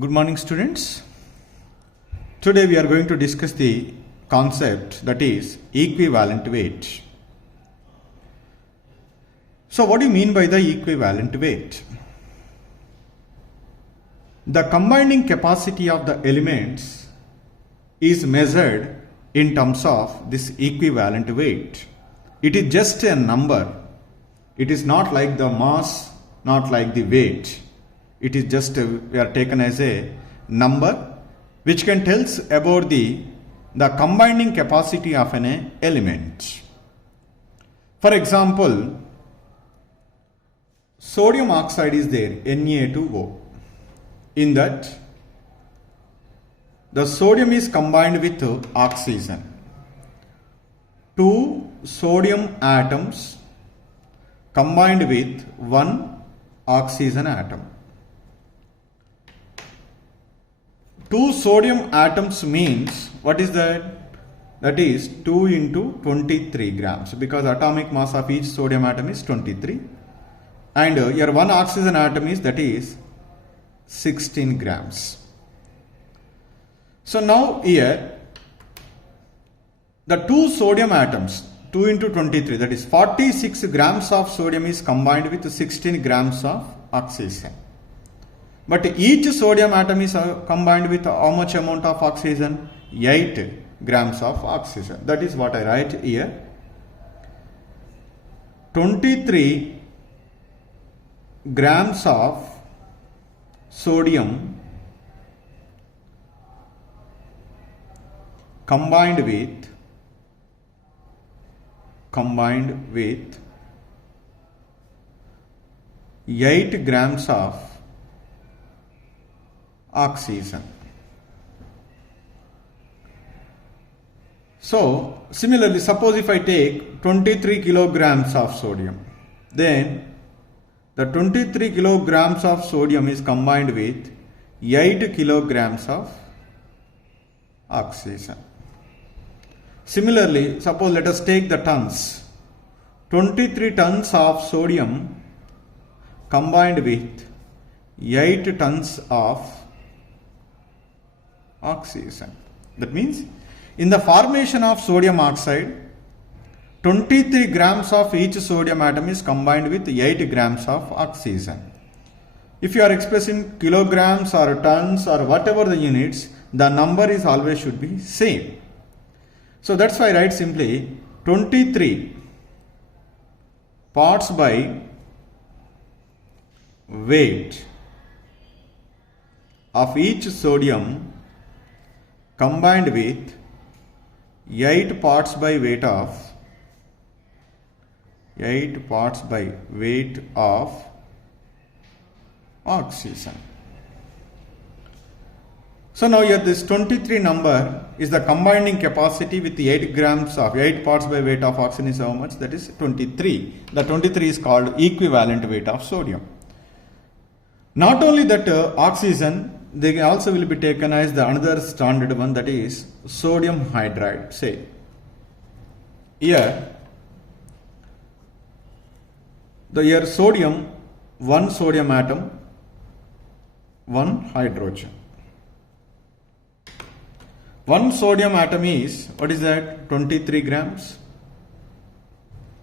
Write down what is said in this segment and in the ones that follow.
Good morning, students. Today we are going to discuss the concept that is equivalent weight. So, what do you mean by the equivalent weight? The combining capacity of the elements is measured in terms of this equivalent weight. It is just a number. It is not like the mass, not like the weight. It is just we are taken as a number which can tell us about the combining capacity of an element. For example, sodium oxide is there, Na2O. In that, the sodium is combined with oxygen. Two sodium atoms combined with one oxygen atom. Two sodium atoms means, what is that? That is 2 into 23 grams, because atomic mass of each sodium atom is 23. And your one oxygen atom is, that is 16 grams. So now here, the two sodium atoms, 2 into 23, that is 46 grams of sodium is combined with 16 grams of oxygen. But each sodium atom is combined with how much amount of oxygen? 8 grams of oxygen. That is what I write here. 23 grams of sodium combined with 8 grams of oxygen. So, similarly, suppose if I take 23 kilograms of sodium, then the 23 kilograms of sodium is combined with 8 kilograms of oxygen. Similarly, suppose let us take the tons. 23 tons of sodium combined with 8 tons of oxygen. That means, in the formation of sodium oxide, 23 grams of each sodium atom is combined with 8 grams of oxygen. If you are expressing kilograms or tons or whatever the units, the number is always should be same. So that's why I write simply 23 parts by weight of each sodium combined with 8 parts by weight of oxygen. So now here this 23 number is the combining capacity with the 8 grams of 8 parts by weight of oxygen is how much? That is 23. The 23 is called equivalent weight of sodium. Not only that oxygen, they also will be taken as the another standard one, that is sodium hydride. Say here sodium, one sodium atom, one hydrogen. One sodium atom is, what is that? 23 grams.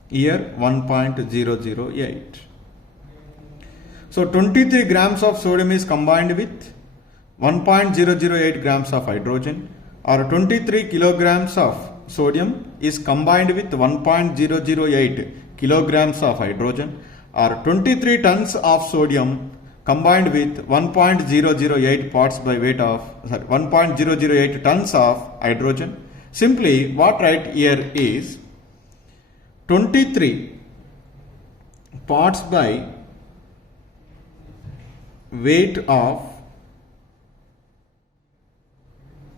Here 1.008. So 23 grams of sodium is combined with 1.008 grams of hydrogen, or 23 kilograms of sodium is combined with 1.008 kilograms of hydrogen, or 23 tons of sodium combined with 1.008 parts by weight of 1.008 tons of hydrogen. Simply what write here is 23 parts by weight of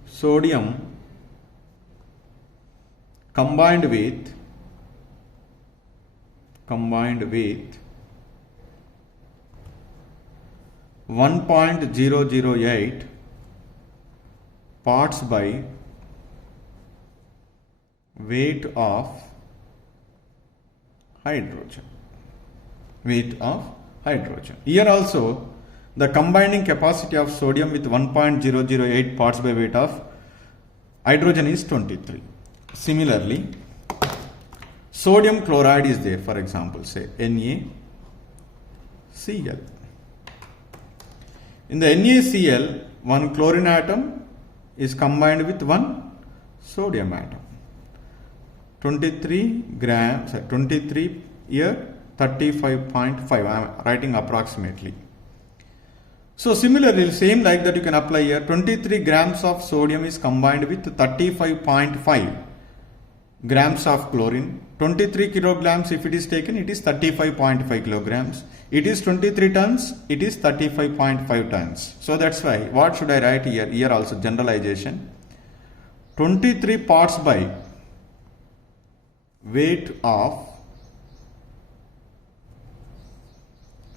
sodium combined with 1.008 parts by weight of hydrogen. Here also the combining capacity of sodium with 1.008 parts by weight of hydrogen is 23. Similarly, sodium chloride is there, for example, say NaCl. In the NaCl, one chlorine atom is combined with one sodium atom. 23 grams, 23 here, 35.5. I am writing approximately. So similarly, same like that you can apply here. 23 grams of sodium is combined with 35.5 grams of chlorine. 23 kilograms if it is taken, it is 35.5 kilograms. It is 23 tons, it is 35.5 tons. So that's why, what should I write here? Here also generalization. 23 parts by weight of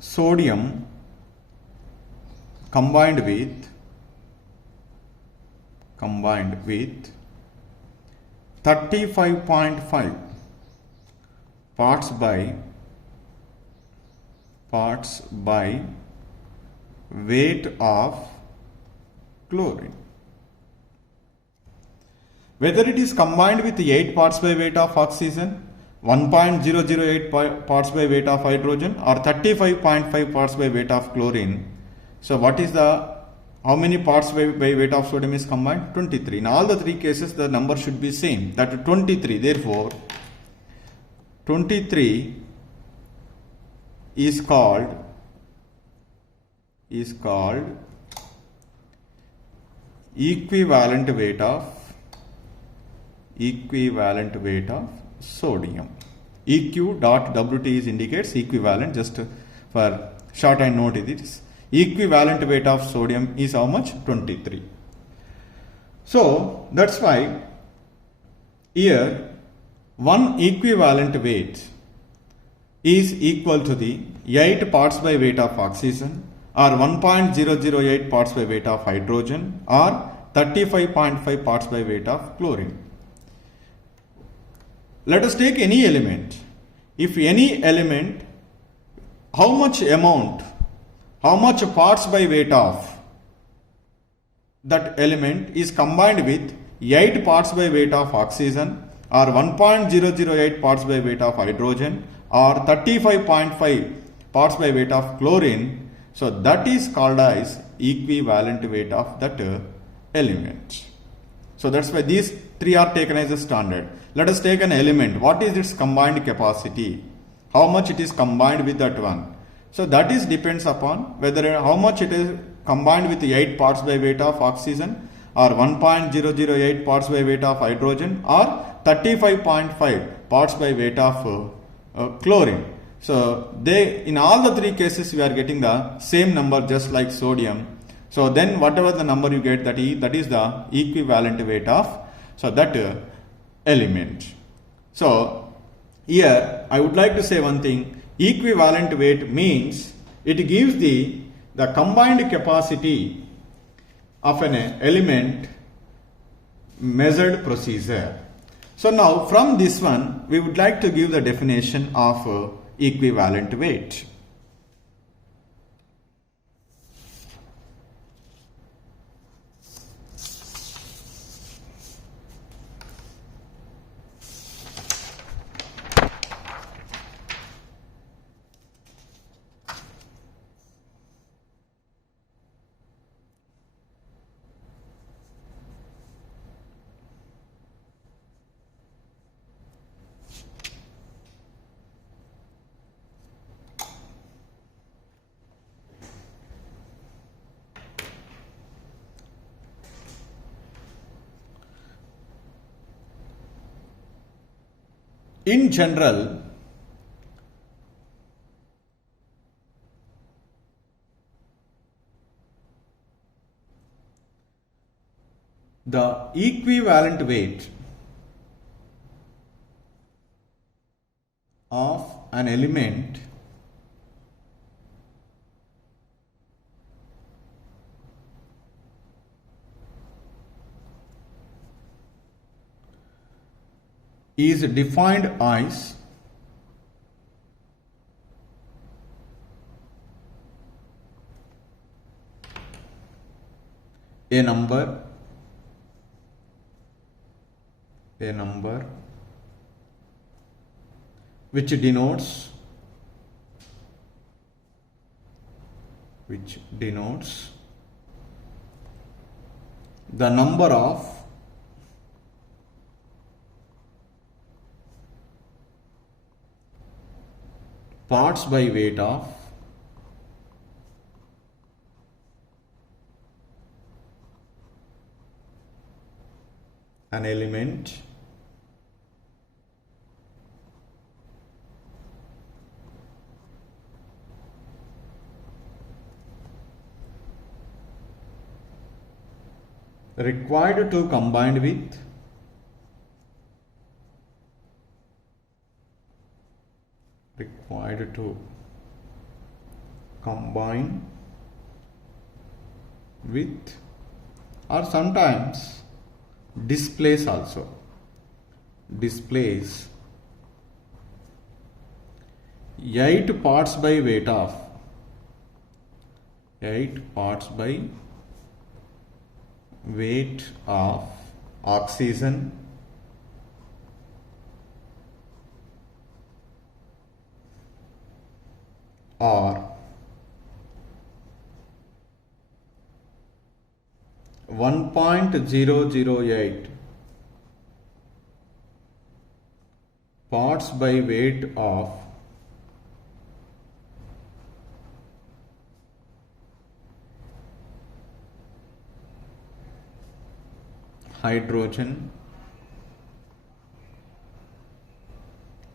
sodium combined with 35.5 parts by weight of chlorine. Whether it is combined with 8 parts by weight of oxygen, 1.008 parts by weight of hydrogen, or 35.5 parts by weight of chlorine. So what is how many parts by weight of sodium is combined? 23. In all the three cases, the number should be same, that 23. Therefore, 23 is called equivalent weight of sodium. EQ.WT is indicates equivalent. Just for shorthand note, it is equivalent weight of sodium is how much? 23. So that's why here one equivalent weight is equal to the 8 parts by weight of oxygen, or 1.008 parts by weight of hydrogen, or 35.5 parts by weight of chlorine. Let us take any element. If any element, how much parts by weight of that element is combined with 8 parts by weight of oxygen, or 1.008 parts by weight of hydrogen, or 35.5 parts by weight of chlorine. So that is called as equivalent weight of that element. So that's why these three are taken as a standard. Let us take an element. What is its combined capacity? How much it is combined with that one? So that is depends upon whether how much it is combined with 8 parts by weight of oxygen, or 1.008 parts by weight of hydrogen, or 35.5 parts by weight of chlorine. So in all the three cases we are getting the same number, just like sodium. So then whatever the number you get, that is the equivalent weight of that element. So here I would like to say one thing. Equivalent weight means it gives the combined capacity of an element measured procedure. So now from this one we would like to give the definition of equivalent weight. In general, the equivalent weight of an element is defined as a number which denotes the number of parts by weight of an element required to combine with or sometimes displace 8 parts by weight of oxygen or 1.008 parts by weight of hydrogen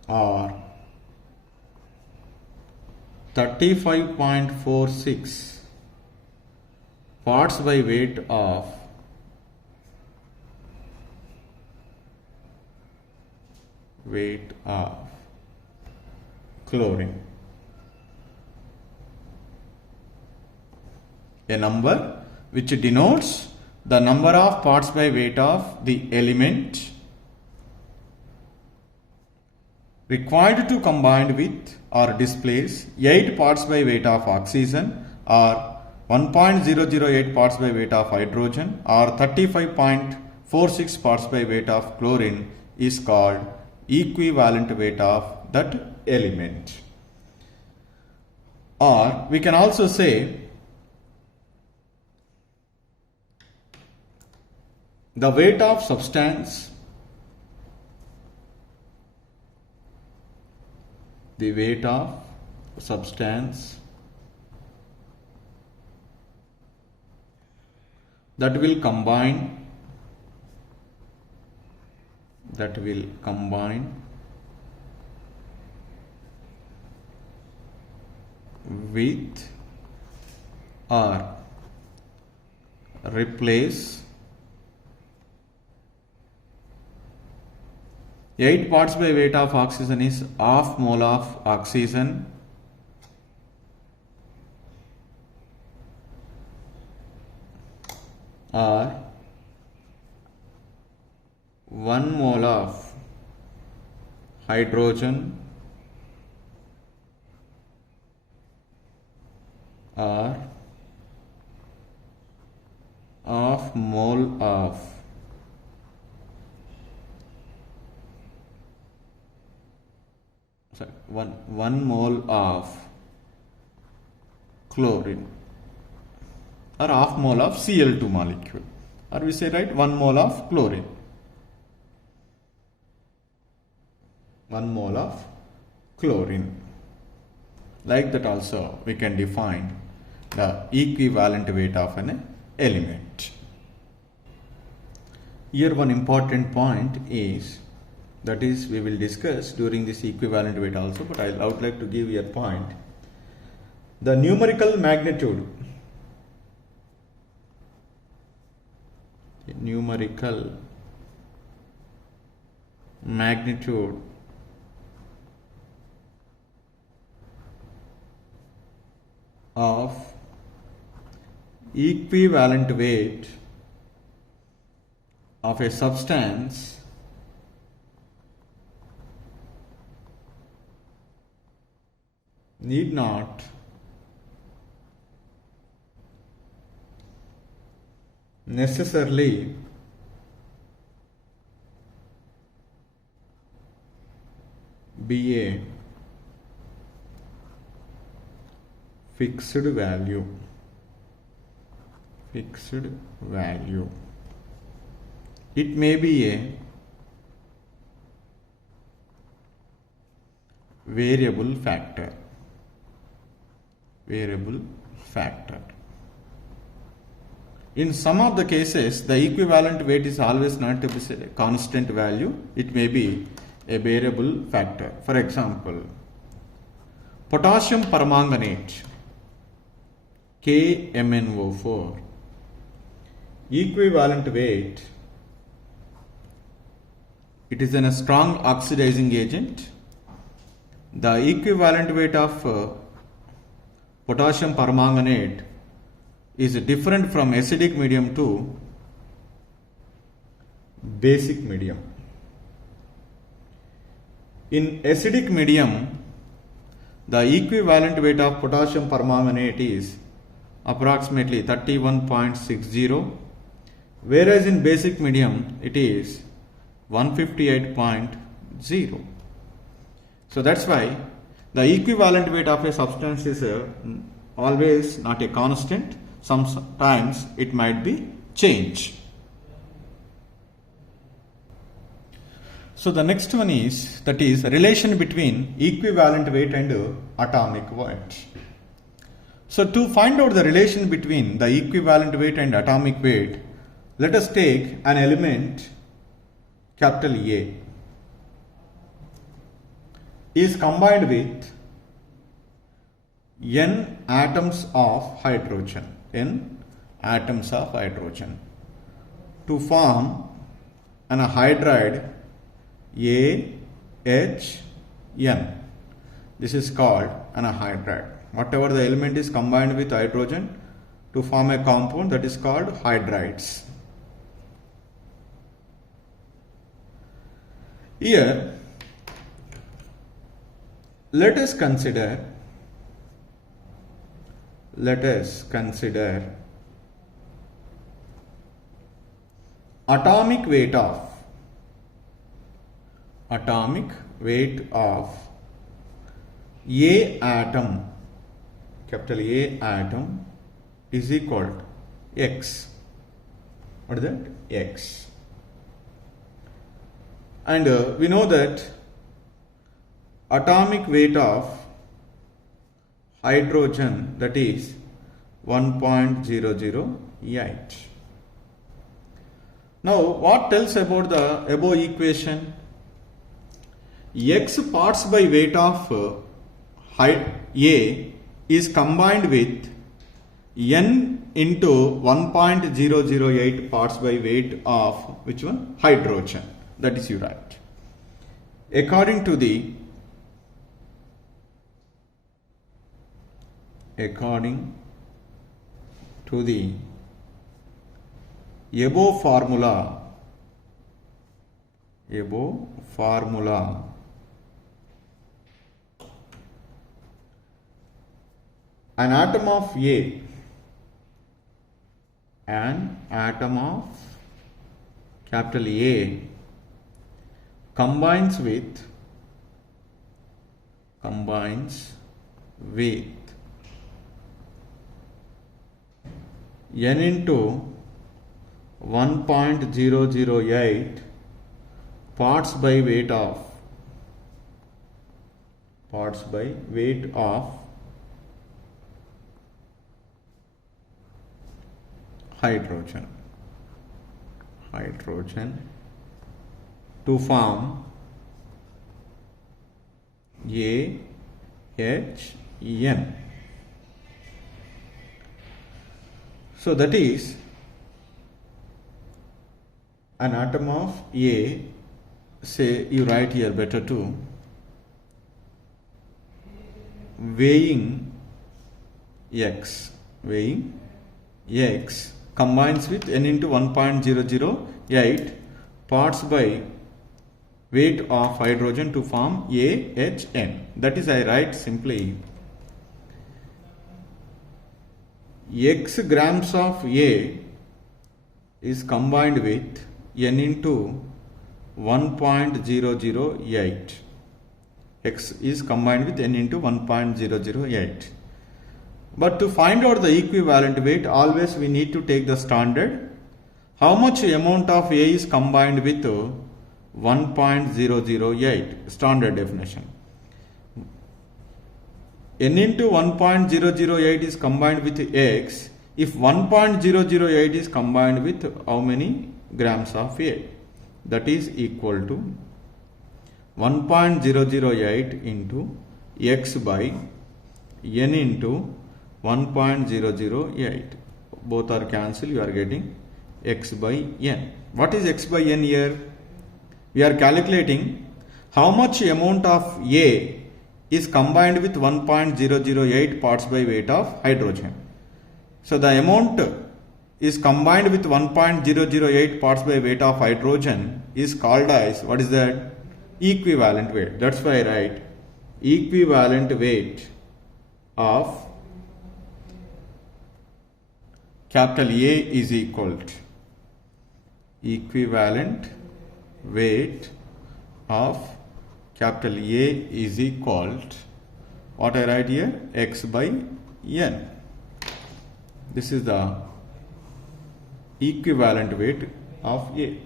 or 35.46 parts by weight of chlorine. A number which denotes the number of parts by weight of the element required to combine with or displace 8 parts by weight of oxygen or 1.008 parts by weight of hydrogen or 35.46 parts by weight of chlorine is called equivalent weight of that element. Or we can also say the weight of substance, that will combine with or replace 8 parts by weight of oxygen is half mole of oxygen or 1 mole of hydrogen or half mole of one mole of chlorine or half mole of Cl2 molecule, or we say 1 mole of chlorine, 1 mole of chlorine. Like that also we can define the equivalent weight of an element. Here one important point is, that is we will discuss during this equivalent weight also, but I would like to give you a point. The numerical magnitude of equivalent weight of a substance need not necessarily be a fixed value. It may be a variable factor. In some of the cases, the equivalent weight is always not to be a constant value. It may be a variable factor. For example, potassium permanganate, KMnO4, equivalent weight, it is a strong oxidizing agent. The equivalent weight of potassium permanganate is different from acidic medium to basic medium. In acidic medium, the equivalent weight of potassium permanganate is approximately 31.60, whereas in basic medium it is 158.0. So that's why the equivalent weight of a substance is always not a constant. Sometimes it might be changed. So the next one is, that is, relation between equivalent weight and atomic weight. So to find out the relation between the equivalent weight and atomic weight, let us take an element capital A is combined with n atoms of hydrogen, to form an hydride AHN. This is called an hydride. Whatever the element is combined with hydrogen to form a compound, that is called hydrides. Here, let us consider atomic weight of A atom, capital A atom, is equal to X. What is that? X. And we know that atomic weight of hydrogen, that is 1.008. Now, what tells about the above equation? X parts by weight of A is combined with N into 1.008 parts by weight of which one? Hydrogen. That is you right. According to the above formula, an atom of capital A combines with N into 1.008 parts by weight of hydrogen to form AHN. So that is, an atom of A, say you write here better too, weighing X combines with N into 1.008 parts by weight of hydrogen to form AHN. That is, I write simply X grams of A is combined with N into 1.008. X is combined with N into 1.008. But to find out the equivalent weight, always we need to take the standard. How much amount of A is combined with 1.008? Standard definition. N into 1.008 is combined with X if 1.008 is combined with how many grams of A? That is equal to 1.008 into X by N into 1.008. Both are cancelled, you are getting X by N. What is X by N here? We are calculating how much amount of A is combined with 1.008 parts by weight of hydrogen. So the amount is combined with 1.008 parts by weight of hydrogen is called as, what is that? Equivalent weight. That's why I write equivalent weight of capital A is equal to equivalent weight of capital A is equal to what I write here? X by N. This is the equivalent weight of A.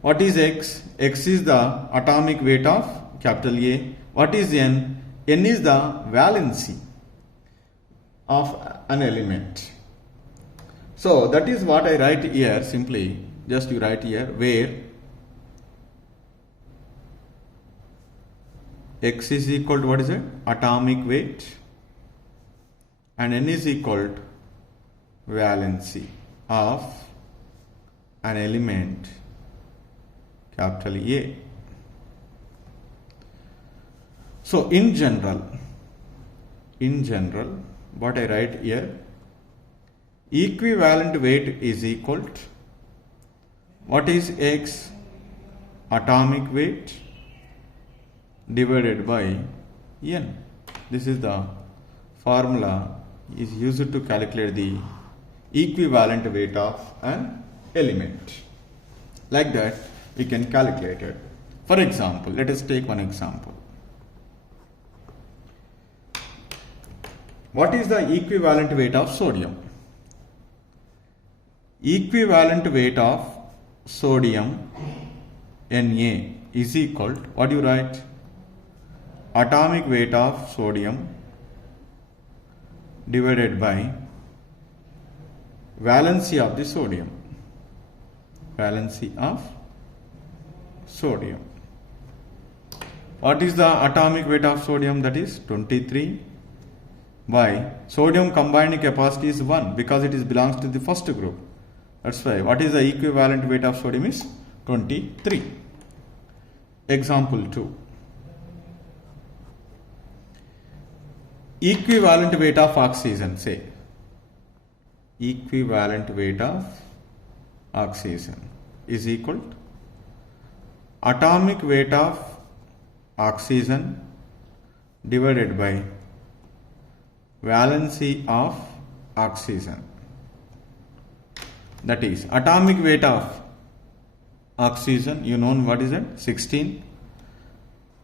What is X? X is the atomic weight of capital A. What is N? N is the valency of an element. So that is what I write here simply. Just you write here where X is equal to what is it? Atomic weight, and N is equal to valency of an element capital A. So in general, what I write here, equivalent weight is equal to what is X? Atomic weight divided by N. This is the formula is used to calculate the equivalent weight of an element. Like that we can calculate it. For example, let us take one example. What is the equivalent weight of sodium? Equivalent weight of sodium Na is equal to, what do you write? Atomic weight of sodium divided by valency of the sodium. Valency of sodium. What is the atomic weight of sodium? That is 23 by sodium combined capacity is 1 because it is belongs to the first group. That's why what is the equivalent weight of sodium is 23. Example 2. Equivalent weight of oxygen, say. Equivalent weight of oxygen is equal to atomic weight of oxygen divided by valency of oxygen. That is atomic weight of oxygen, you know what is it? 16.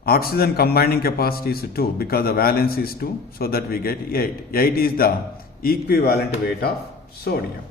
Oxygen combining capacity is 2 because the valence is 2, so that we get 8. 8 is the equivalent weight of sodium.